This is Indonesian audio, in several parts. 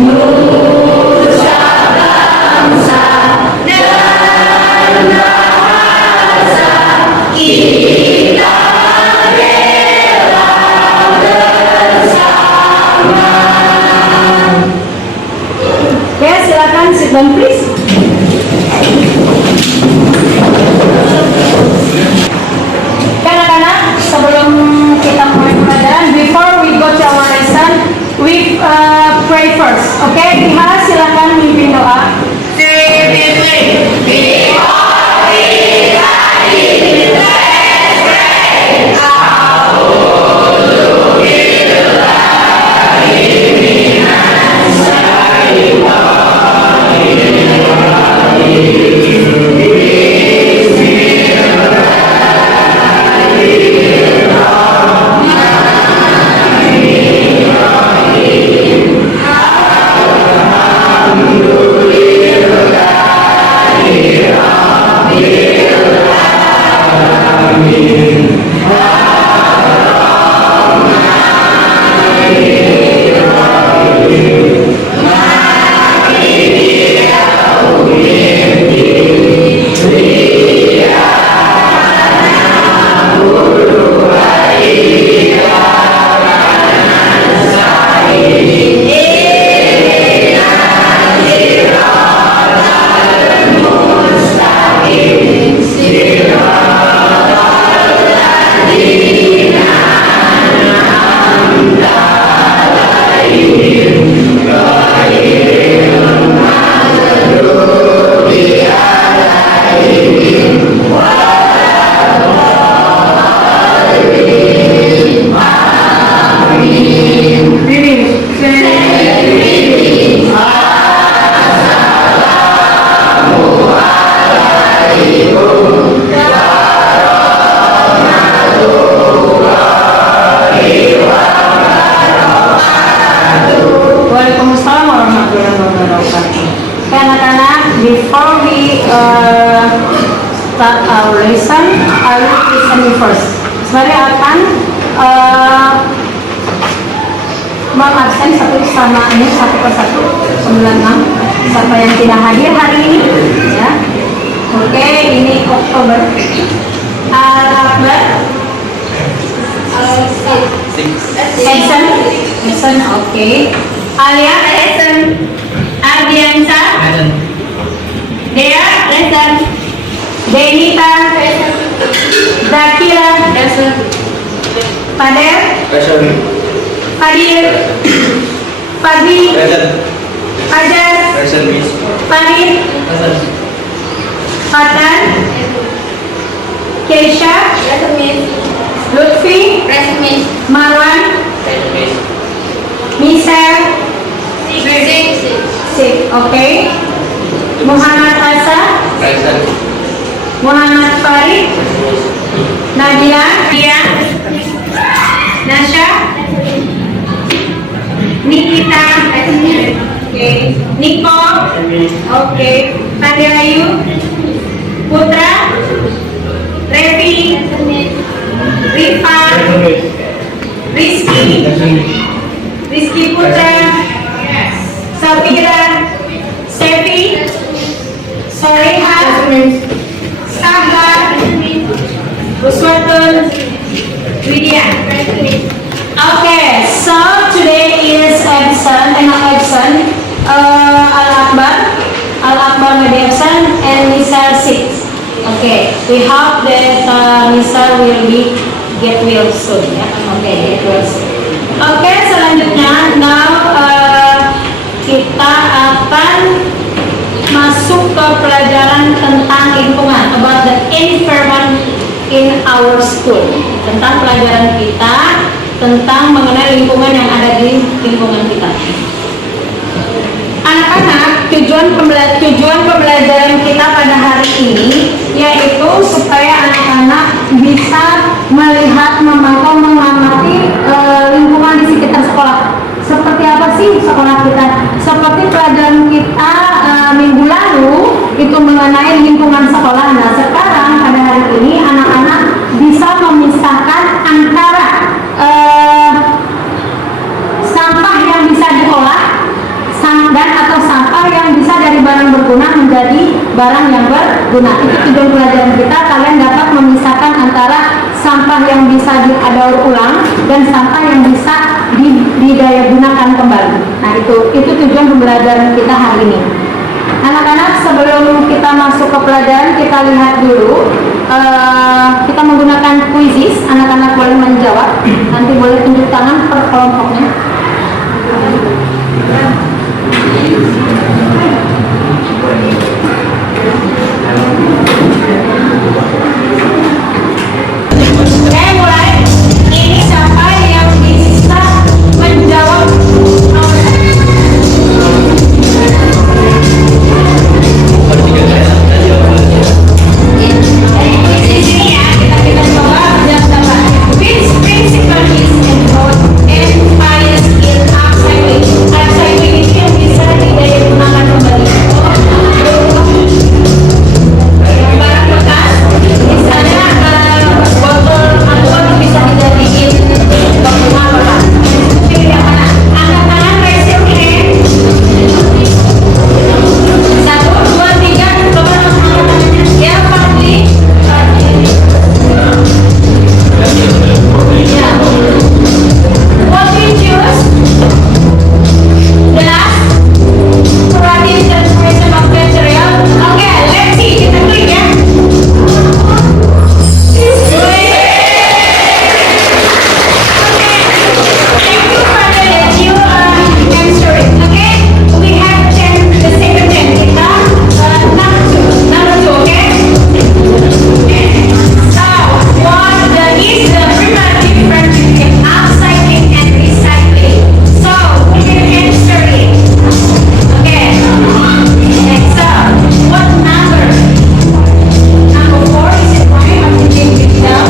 Nusa bangsa dan bahasa kita rela bersama. Ya, silakan sit down please. Anak-anak, sebelum kita mulai pelajaran, before we go to our lesson, we pray first. Okay, Iha, silakan mimpin doa. Waalaikumsalam warahmatullahi wabarakatuh. Anak-anak, before we start our lesson, I will listen you first. Saya akan mengabsen satu persatu 96 siapa yang tidak hadir hari ini, ya. Oke, ini Oktober. Al-Akbar, Edson, oke. Alia, Edson. Ardiansa, Dea, Edson. Denita, Zakira, Edson. Padel, Fadil, Fadli, Fajar, Farid, Fatan, Keisha, Lutfi, Marwan, Misal, Sip, oke. Muhammad Asa, Muhammad Farid, Nadia, Nasha, Nikita, oke. Niko, oke. Pandirayu, Putra, Revi, Rifa, Rizky Putra, Safira, Sevi, Soreha, Sabar, Ruswatun, Widya. Okay, so today is Edson, Al-Akbar may Edson, and Nisa 6. Okay, we hope that Nisa will get well soon. Ya? Okay, get well soon. Okay, selanjutnya, now kita akan masuk ke pelajaran tentang lingkungan, about the environment in our school. Tentang pelajaran kita tentang mengenai lingkungan yang ada di lingkungan kita. Anak-anak, tujuan pembelajaran kita pada hari ini yaitu supaya anak-anak bisa melihat, memantau, mengamati lingkungan di sekitar sekolah. Seperti apa sih sekolah kita? Seperti pelajaran kita minggu lalu itu mengenai lingkungan sekolah. Nah, sekarang pada hari ini anak-anak bisa memisahkan antara sampah yang bisa diolah dan atau sampah yang bisa dari barang berguna menjadi barang yang berguna. Itu tujuan pelajaran kita. Kalian dapat memisahkan antara sampah yang bisa didaur ulang dan sampah yang bisa didaya gunakan kembali. Nah, itu tujuan pembelajaran kita hari ini. Anak-anak, sebelum kita masuk ke pelajaran, kita lihat dulu. Kita menggunakan quizzes. Anak-anak boleh menjawab. Nanti boleh tunjuk tangan per kelompoknya. Oke, mulai. Ini siapa yang bisa menjawab? Di sini ya, kita coba siapa? Which principle is involved in bias in upcycling? Upcycling itu yang bisa didaya gunakan kembali. Barang bekas, misalnya botol aqua bisa dijadiin botol apa? Pilih yang mana? Angkat tangan, raise your hand. 1, 2, 3, coba langsung angkat tangannya. Ya, Fadli. Ya. What we choose? The last creative transformation of material. Okay, let's see. Kita klik ya. Thank you for that you answer it. Okay, we have the second 10. Kita number 2. Okay. So, what is the primary difference between upcycling and recycling? So, we can answer it. Okay. Next up, what number? Number 4, is it right? Or did you take it down?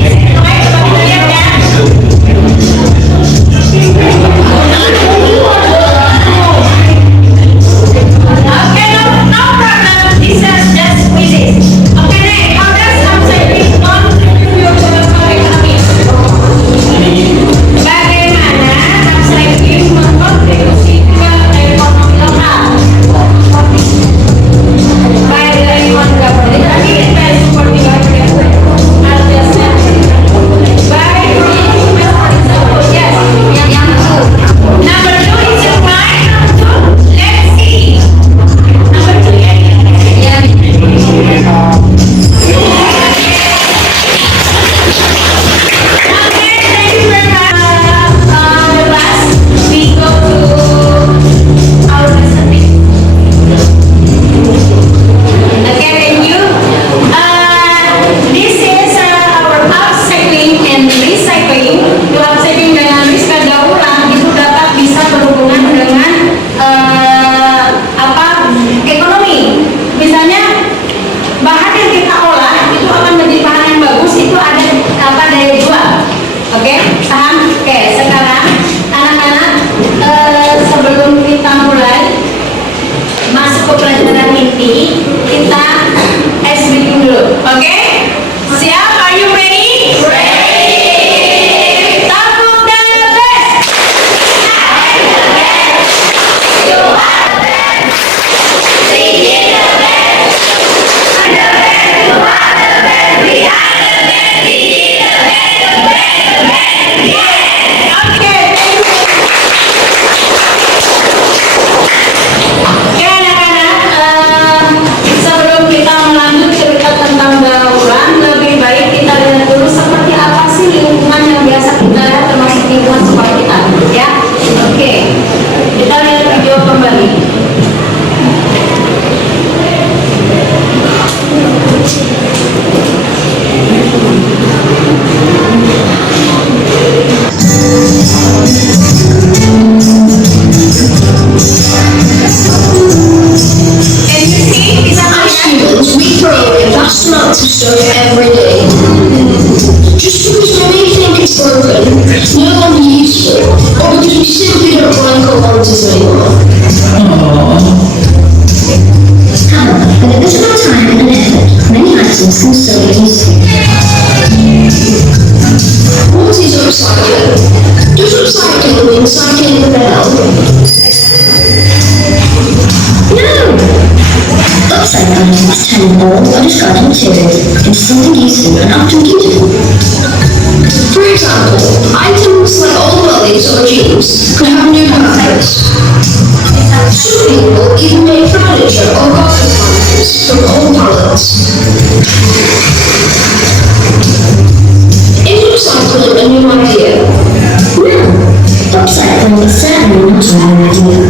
Is it right? Coba kita lihat ya. Okay, no problem. This is just quizzes. Okay, next, how does upcycling contribute to the economy? Bagaimana upcycling berkontribusi ke ekonomi lokal? By the Iwan government, tadi kita seperti government, artinya by yes, yang itu. Number 2 is it right? Let's see. Number 2 ya. Okay, thank you very much. Last, we go to our lesson. Okay, thank you. This is our upcycling and recycling. Upcycling dengan daur ulang itu dapat bisa berhubungan dengan ekonomi. Misalnya bahan yang kita olah itu akan menjadi bahan yang bagus, itu ada daya jual. Oke, paham? Oke, sekarang anak-anak, sebelum kita mulai masuk ke pelajaran inti, kita ice breaking dulu. Oke? Siap? Are you ready? Ready! Tabung dan tes! You are the best! Sing it the best! I'm the best, you are the best! We are the best! Sing it the best, the best, the best! Yeah! Okay, thank you! Oke anak-anak, sebelum kita melanjut cerita tentang daur ulang, lebih baik kita lihat dulu seperti apa sih lingkungan yang biasa kita lihat, termasuk lingkungan sekolah kita, ya. Oke, kita lihat video kembali. Can you see? Bisa As melihat? humans, we throw away vast amounts of stuff every day. Just because we may think it's broken, it's no longer useful, or because we simply don't like or want it anymore. However, with a bit of our time and effort, many items can still be useful. What is upcycling? Does upcycling mean cycling the bell? Upcycling is turning old or discarded materials into something useful and often beautiful. For example, items like old lollies or jeans could have new purpose. Some people even make furniture or coffee counters from old pallets. Is upcycling a new idea? No, upcycling is certainly not a new idea.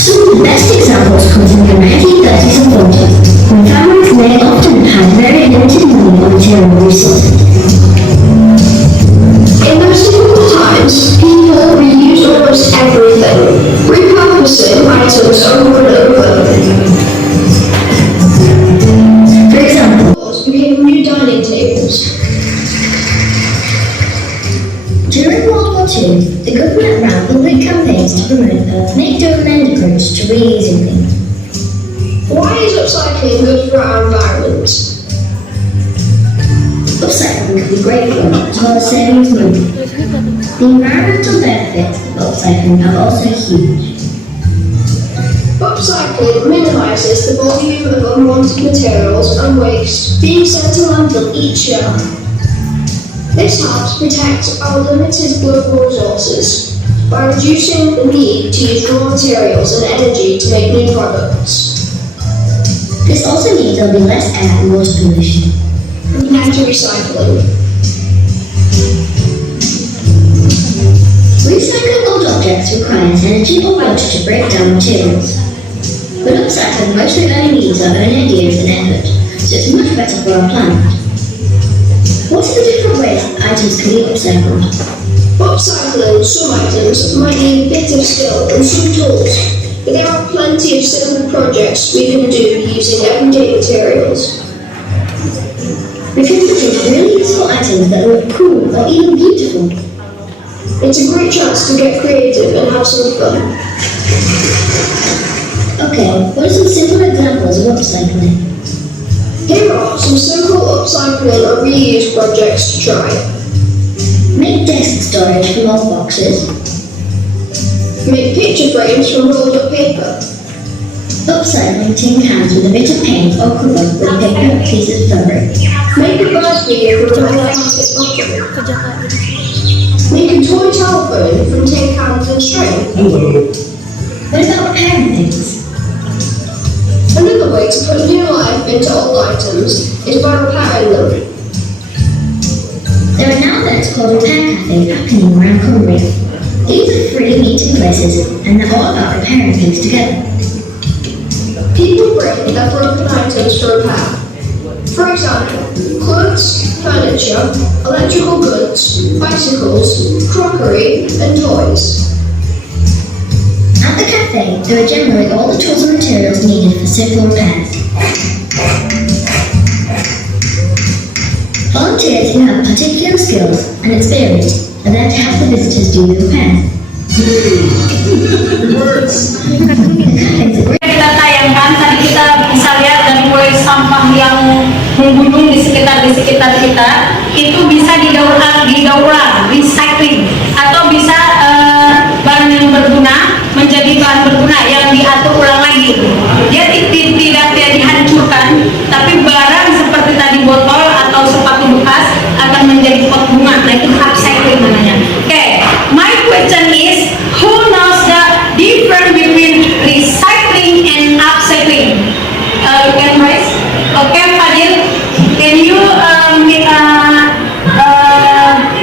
Some of the best examples come from the 1930s and 40s, when families may often had very limited money or material resources. In those difficult times, people reuse almost everything, repurposing items over and over. For example, Became new dining tables. during World War II, the government ran public campaigns to promote a make-do-and-mend approach to reusing things. Why is upcycling good for our environment? Upcycling can be great fun as well as saving us money. The environmental benefits of upcycling are also huge. Upcycling minimises the volume of unwanted materials and waste being sent to landfill each year. This helps protect our limited global resources by reducing the need to use raw materials and energy to make new products. This also means there will be less air and water pollution. Compared to recycling. Recycling old objects requires energy or water to break down materials. But upcycling mostly only needs our own ideas and effort, so it's much better for our planet. What are the different ways items can be upcycled? Upcycling some items might need a bit of skill and some tools, but there are plenty of simple projects we can do using everyday materials. We can produce really useful items that look cool or even beautiful. It's a great chance to get creative and have some fun. Okay, what are some simple examples of upcycling? Here are some simple upcycling or reuse projects to try. Make desk storage from old boxes. Make picture frames from rolled up paper. Upcycling tin cans with a bit of paint or cover with a paper piece of fabric. Make a bird feeder from a plastic bottle. Make a toy telephone from tin cans and string. What about repairing things? Another way to put new life into old items is by repairing them. There are now events called repair cafes happening around Cumbria. These are free meeting places and they're all about repairing things together. People bring their broken items to repair. For example, clothes, furniture, electrical goods, bicycles, crockery, and toys. At the cafe, there are generally all the tools and materials needed for simple repairs. Volunteers who have particular skills and experience are there to help the visitors do the repairs. Kita tayangkan tadi kita bisa lihat dari mulai sampah yang menggunung di sekitar kita itu bisa didaur ulang, recycling, atau bisa bahan yang berguna menjadi bahan berguna yang diatur ulang lagi. Dia tidak dihancurkan, tapi barang seperti tadi botol atau sepatu bekas akan menjadi pot bunga. Nah, itu upcycling namanya. Okay, my question is, who knows the difference between recycling and upcycling? You can raise. Okay, Fadil, can you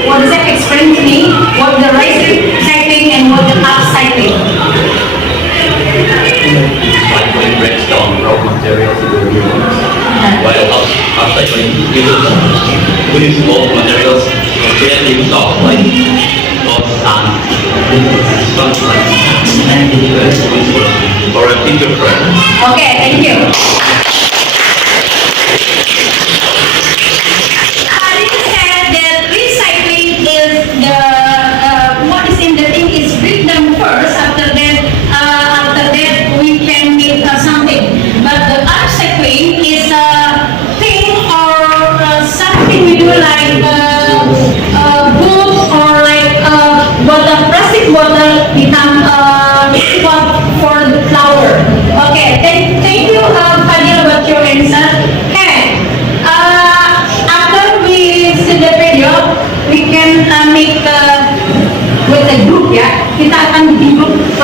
what is that? Explain to me what the recycling and what the upcycling? Recycling breaks down raw materials into new ones, while upcycling uses old materials for creating stuff like clothes and stuff like for a picture frame. Okay, thank you. Fadil said that recycling is the what is in the thing is break them first. After that we can make something. But the upcycling is a thing or something we do like book or like bottle, plastic bottle become pot for the flower. Okay, thank you.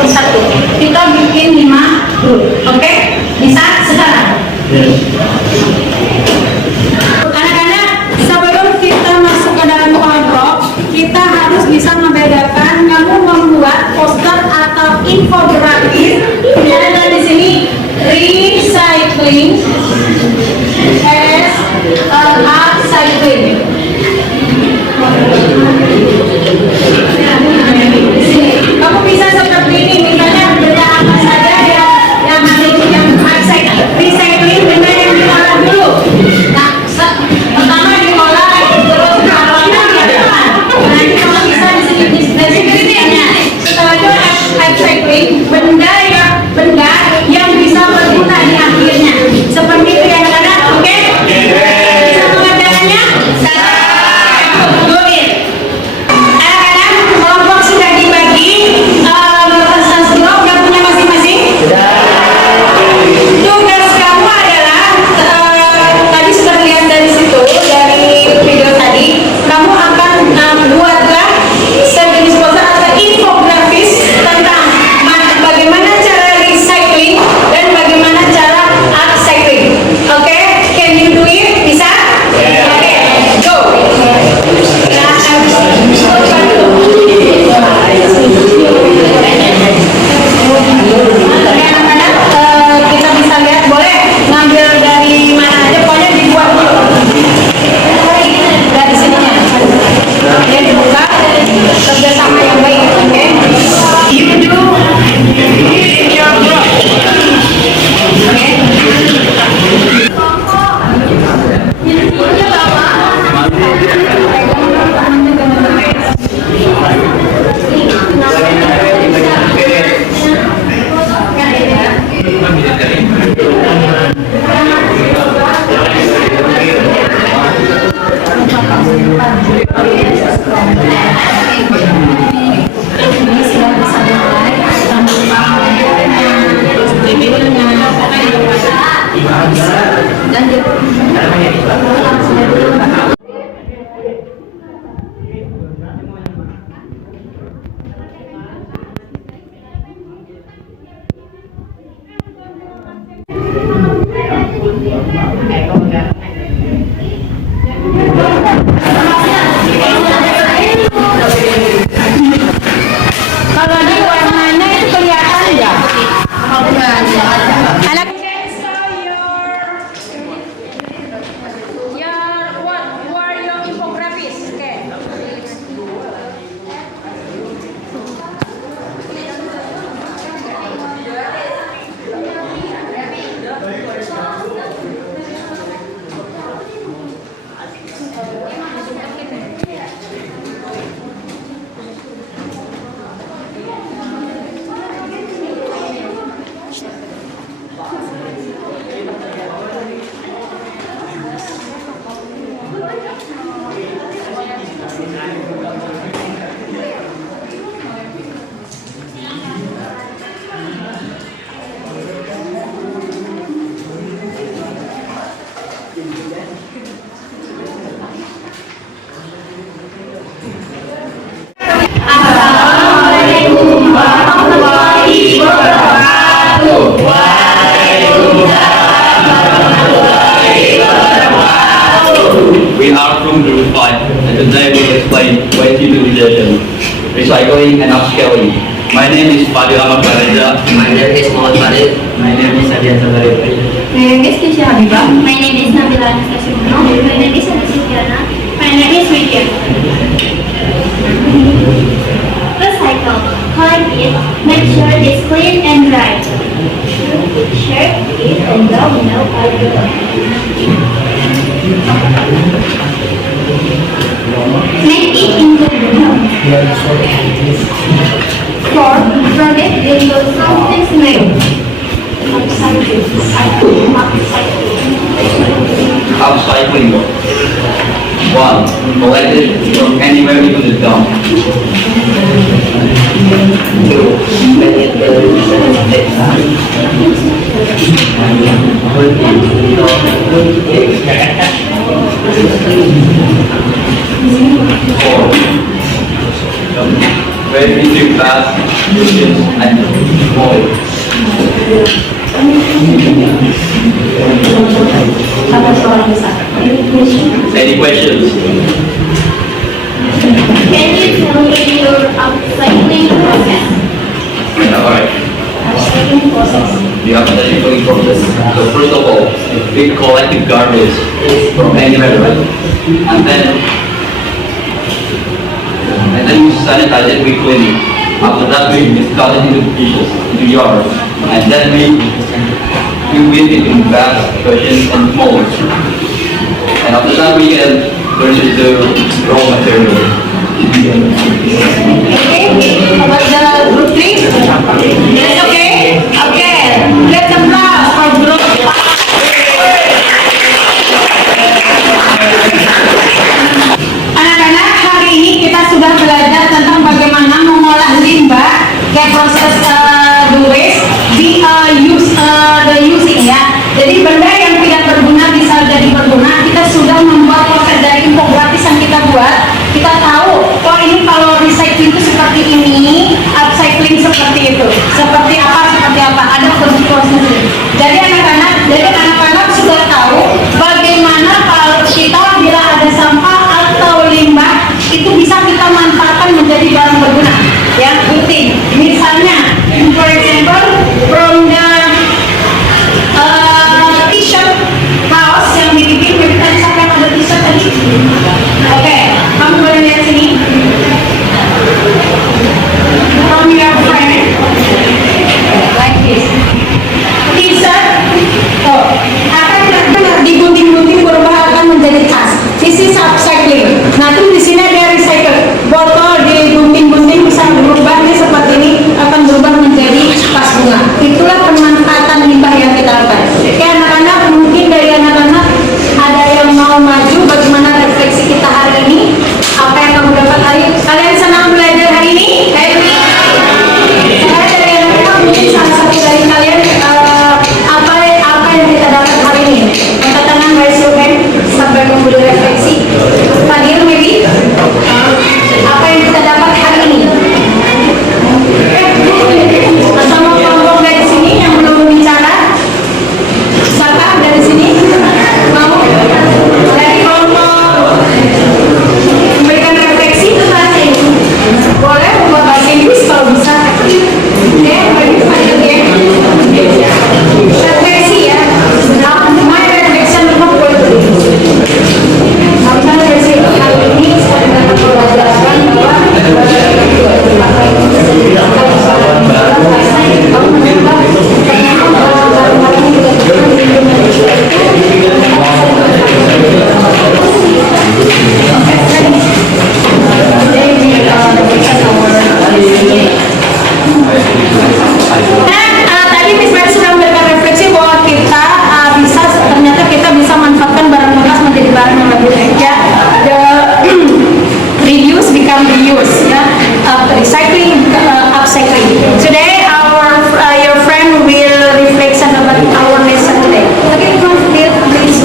ataupun 1. Kita bikin 5 grup. Oke? Bisa sekarang? Anak-anak, sebelum kita masuk ke dalam kelompok, kita harus bisa membedakan kamu membuat poster atau infografis. Ada di sini recycling as upcycling. Di sini kamu bisa seperti ini, misalnya benda apa saja yang recycling, benda yang diolah dulu. Nah, pertama diolah, terus diolah ke depan. Nanti kalau bisa di sini deskripsinya. Setelah itu upcycling, benda yang bisa berguna di akhirnya. Seperti itu ya anak-anak, oke? Bisa pengertiannya? Good. Anak-anak, kelompok sudah dibagi. Sasro udah punya masing-masing? Tugas kamu adalah tadi sudah lihat dari situ, dari video tadi, kamu akan buatlah sejenis poster atau infografis tentang bagaimana cara recycling dan bagaimana cara upcycling. Oke, can you do it? Bisa? Oke, go. Oke anak-anak, kita bisa lihat, boleh ngambil dari mana aja, pokoknya dibuat dulu dari sininya. Oke, dibuka, kerjasama yang baik. Oke, you do your job. Kalau di warnanya itu kelihatan nggak? Anak your infographies. Okay. We are from Group 5, and today we'll explain waste utilization, recycling and upscaling. My name is Fadil Ahmad Fareja. My name is Muhammad Farid. My name is Sadia Salari. My name is Kisha Habibah. My name is Nabila Anastasia. My name is Anastasia. My name is Widya. Recycle. Collect it. Make sure it's clean and dry. Share it and go now I go. Make it into the home. For from it into something new. Upcycling. 1. Collect it from anywhere you put it down. 2. Make it Very too fast. questions and more. Any questions? Can you tell me your upcycling process? Alright. Upcycling process. The upcycling process. So first of all, we collected garbage from anywhere, right? And then we sanitize it, we clean it. After that, we cut it into pieces, into yards, and then we build it in bags, cushions, and molds. And after that, we can turn it to raw material. Okay, about the group 3? Yes, okay? Okay, let's applause for group 5. Anak-anak, hari ini kita sudah belajar tentang bagaimana mengolah limbah, kayak proses the waste, the using ya. Jadi benda yang tidak berguna bisa jadi berguna. Kita sudah membuat proses dari infografis yang kita buat. Kita tahu, oh ini kalau recycling itu seperti ini, upcycling seperti itu, seperti apa, ada prosesnya. Jadi anak-anak sudah tahu bagaimana kalau kita bila ada sampah atau limbah itu bisa kita manfaatkan menjadi barang berguna. Ya, penting. Misalnya, for example, from the t-shirt house yang dibikin, tadi sampai ada t-shirt tadi. Oke, kamu boleh lihat sini. From your friend, like this. T-shirt, akan digunting-gunting berubah akan menjadi tas. This is upcycling. Nah, terus di sini ada recycle. Botol digunting-gunting bisa berubah nih seperti ini, akan berubah menjadi tas bunga. Itulah pemanfaatan limbah yang kita lakukan. Oke, anak-anak, mungkin dari anak-anak ada yang mau maju bagaimana refleksi kita hari ini, apa yang kamu dapat hari ini. Kalian senang belajar hari ini? Saya dari anak-anak mungkin salah satu dari kalian apa yang kita dapat hari ini. Angkat tangan, raise your hand sampai kemudian refleksi. Fadil, maybe apa yang kita dapat hari ini? Sama kelompok dari sini yang belum bicara, Saka dari sini mau dari kelompok memberikan refleksi itu bahasa Inggris. Boleh membuat bahasa Inggris kalau bisa. Ya, bagi Fadil ya. Refleksi ya. My reflection of poetry. Misalnya dari sini hari ini saya dapat pelajaran bahwa tadi Miss Mary sudah memberikan refleksi bahwa ternyata kita bisa manfaatkan barang bekas menjadi barang yang lebih baik ya. Reduce become reuse ya. Recycling upcycling. Today your friend will reflection about our lesson today. Okay, please.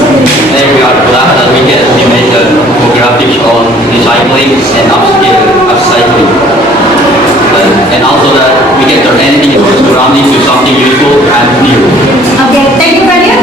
Today we are glad that we get to make a infographic on recycling and upcycling. And also that we can turn anything surrounding to something useful and new. Okay, thank you, Fadil.